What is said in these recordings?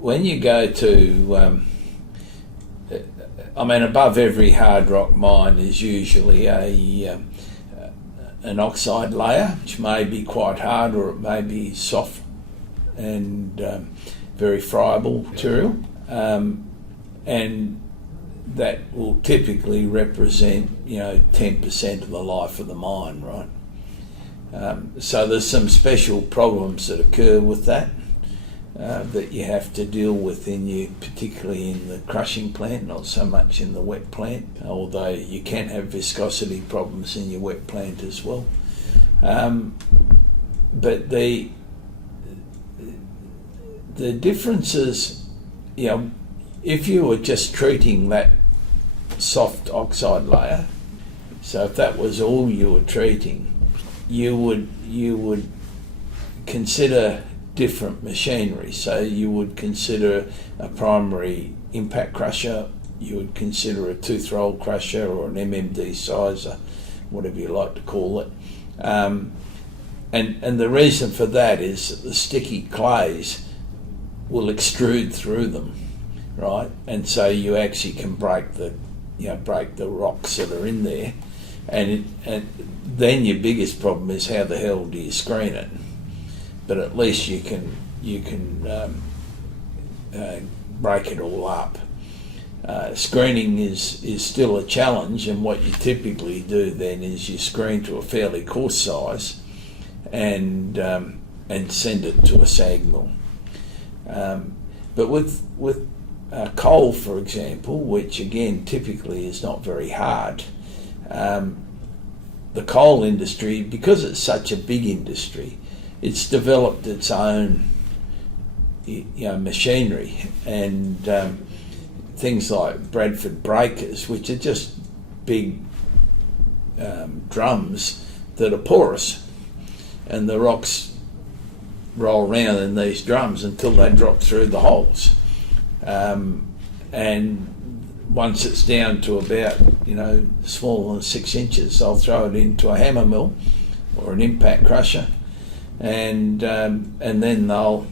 when you go to, above every hard rock mine is usually an oxide layer, which may be quite hard or it may be soft and very friable material, and that will typically represent 10% of the life of the mine, right? So there's some special problems that occur with that that you have to deal with particularly in the crushing plant, not so much in the wet plant, although you can have viscosity problems in your wet plant as well. But the differences, if you were just treating that soft oxide layer, so if that was all you were treating, you would consider different machinery. So you would consider a primary impact crusher, you would consider a tooth roll crusher or an MMD sizer, whatever you like to call it. And the reason for that is that the sticky clays will extrude through them, right? And so you actually can break the rocks that are in there. And then your biggest problem is how the hell do you screen it? But at least you can break it all up. Screening is still a challenge, and what you typically do then is you screen to a fairly coarse size and send it to a sag mill. But with coal, for example, which again typically is not very hard, the coal industry, because it's such a big industry, it's developed its own machinery, and things like Bradford breakers, which are just big drums that are porous, and the rocks roll around in these drums until they drop through the holes. And once it's down to about smaller than 6 inches, I'll throw it into a hammer mill or an impact crusher, and then they'll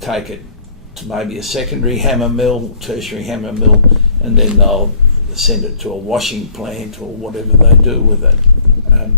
take it to maybe a secondary hammer mill, tertiary hammer mill, and then they'll send it to a washing plant or whatever they do with it.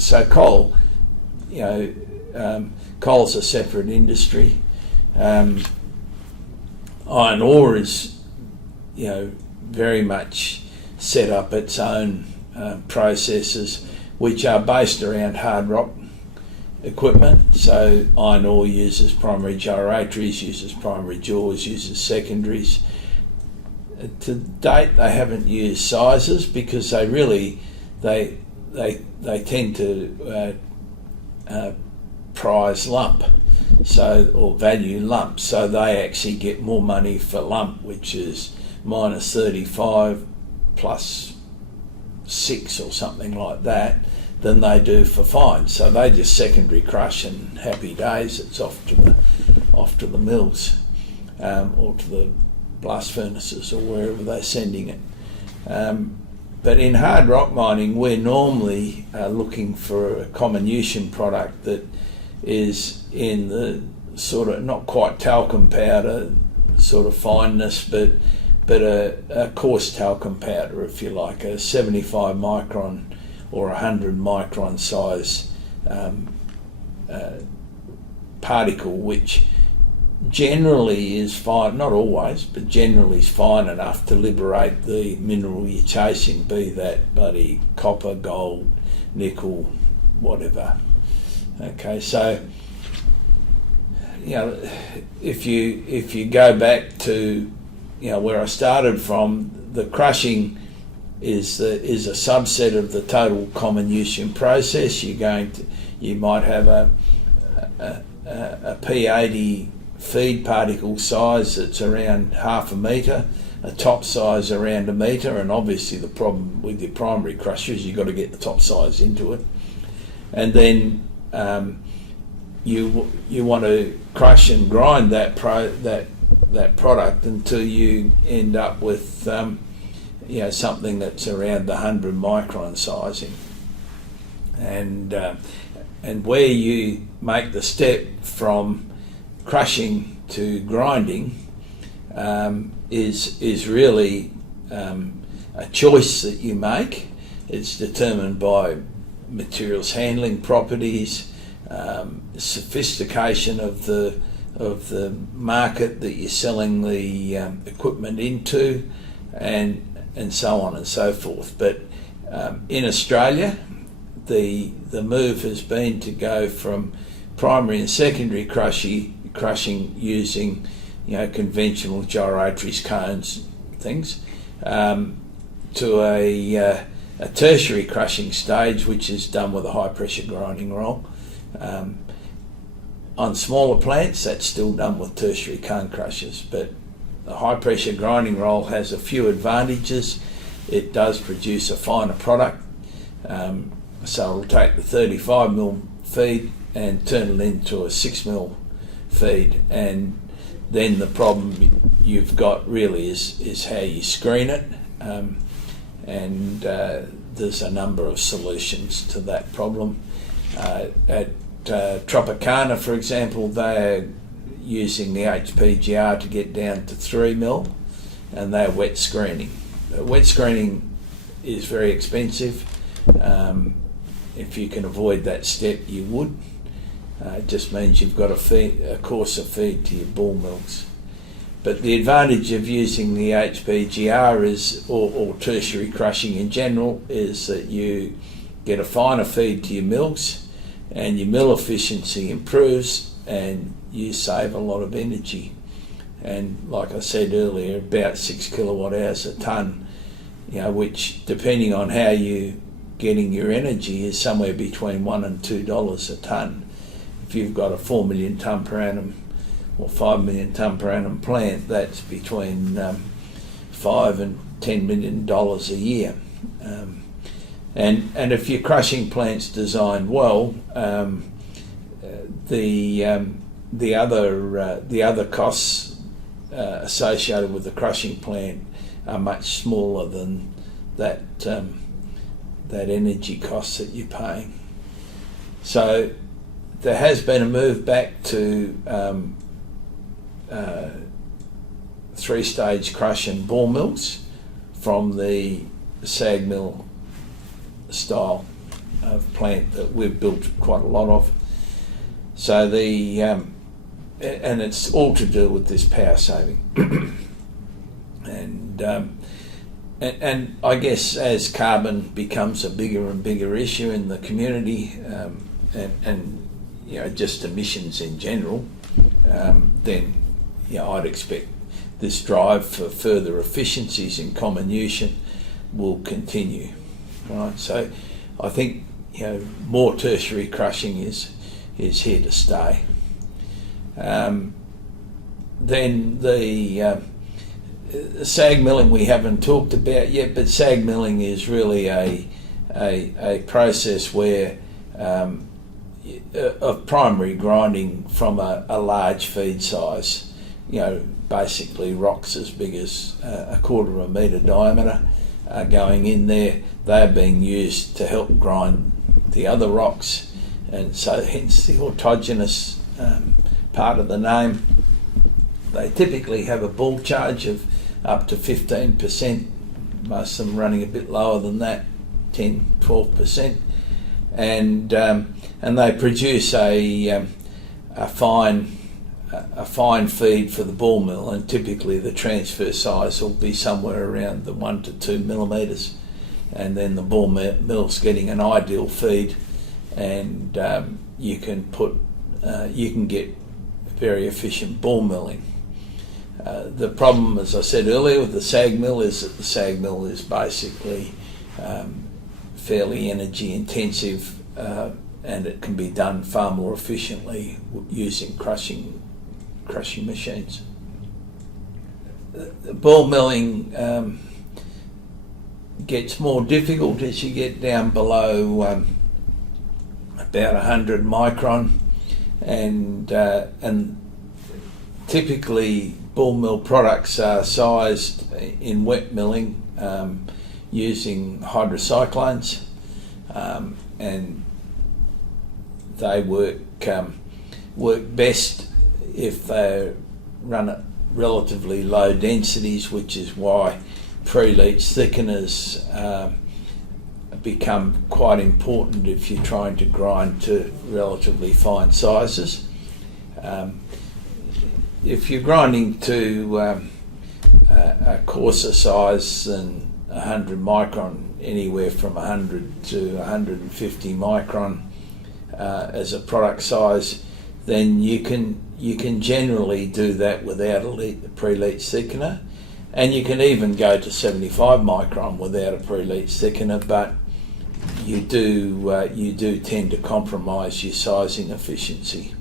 So coal, coal's a separate industry. Iron ore is, very much set up its own processes, which are based around hard rock equipment. So iron ore uses primary gyratories, uses primary jaws, uses secondaries. To date, they haven't used sizes because they tend to prize lump, or value lump. So they actually get more money for lump, which is minus 35 plus 6 or something like that, than they do for fines. So they just secondary crush, and happy days, it's off to the mills, or to the blast furnaces or wherever they're sending it. But in hard rock mining, we're normally looking for a comminution product that is in the sort of not quite talcum powder sort of fineness, but a coarse talcum powder, if you like, a 75 micron or 100 micron size particle, which generally is fine, not always, but generally is fine enough to liberate the mineral you're chasing, be that bloody copper, gold, nickel, whatever. Okay, so if you go back to where I started from, the crushing is a subset of the total comminution process. You might have a P80 feed particle size that's around 0.5 metre, a top size around 1 metre, and obviously the problem with your primary crusher is you've got to get the top size into it, and then you want to crush and grind that product until you end up with something that's around the 100 micron sizing, and where you make the step from crushing to grinding is really a choice that you make. It's determined by materials handling properties, sophistication of the market that you're selling the equipment into, and so on and so forth. But in Australia, the move has been to go from primary and secondary crushing using conventional gyratories, cones, things, to a tertiary crushing stage, which is done with a high pressure grinding roll. On smaller plants, that's still done with tertiary cone crushers, but the high pressure grinding roll has a few advantages. It does produce a finer product, so it'll take the 35mm feed and turn it into a 6mm feed, and then the problem you've got really is how you screen it, and there's a number of solutions to that problem. At Tropicana, for example, they're using the HPGR to get down to 3mm, and they're wet screening. Wet screening is very expensive. If you can avoid that step, you would. It just means you've got a coarser feed to your ball mills. But the advantage of using the HPGR is, or tertiary crushing in general, is that you get a finer feed to your mills, and your mill efficiency improves, and you save a lot of energy. And like I said earlier, about 6 kilowatt hours a tonne, which, depending on how you're getting your energy, is somewhere between $1 and $2 a tonne. If you've got a 4 million tonne per annum or 5 million tonne per annum plant, that's between $5 and $10 million a year. And if your crushing plant's designed well, the other costs associated with the crushing plant are much smaller than that energy cost that you're paying. So there has been a move back to three-stage crush and ball mills from the SAG mill style of plant that we've built quite a lot of. So and it's all to do with this power saving. And I guess as carbon becomes a bigger and bigger issue in the community, and just emissions in general, then I'd expect this drive for further efficiencies in comminution will continue. Right, so I think more tertiary crushing is here to stay. Then the SAG milling we haven't talked about yet, but SAG milling is really a process where of primary grinding from a large feed size, basically rocks as big as a quarter of a metre diameter are going in there. They're being used to help grind the other rocks, and so hence the autogenous part of the name. They typically have a ball charge of up to 15%, most of them running a bit lower than that, 10-12%, and they produce a fine feed for the ball mill, and typically the transfer size will be somewhere around the 1 to 2 millimetres, and then the ball mill's getting an ideal feed, and you can get very efficient ball milling. The problem, as I said earlier, with the SAG mill is that the SAG mill is basically fairly energy intensive, and it can be done far more efficiently using crushing machines. Ball milling gets more difficult as you get down below about 100 micron, and typically ball mill products are sized in wet milling using hydrocyclones, and they work best if they're run at relatively low densities, which is why pre-leach thickeners become quite important if you're trying to grind to relatively fine sizes. If you're grinding to a coarser size than 100 micron, anywhere from 100 to 150 micron as a product size, then you can generally do that without a pre-leach thickener, and you can even go to 75 micron without a pre-leach thickener, but you do tend to compromise your sizing efficiency.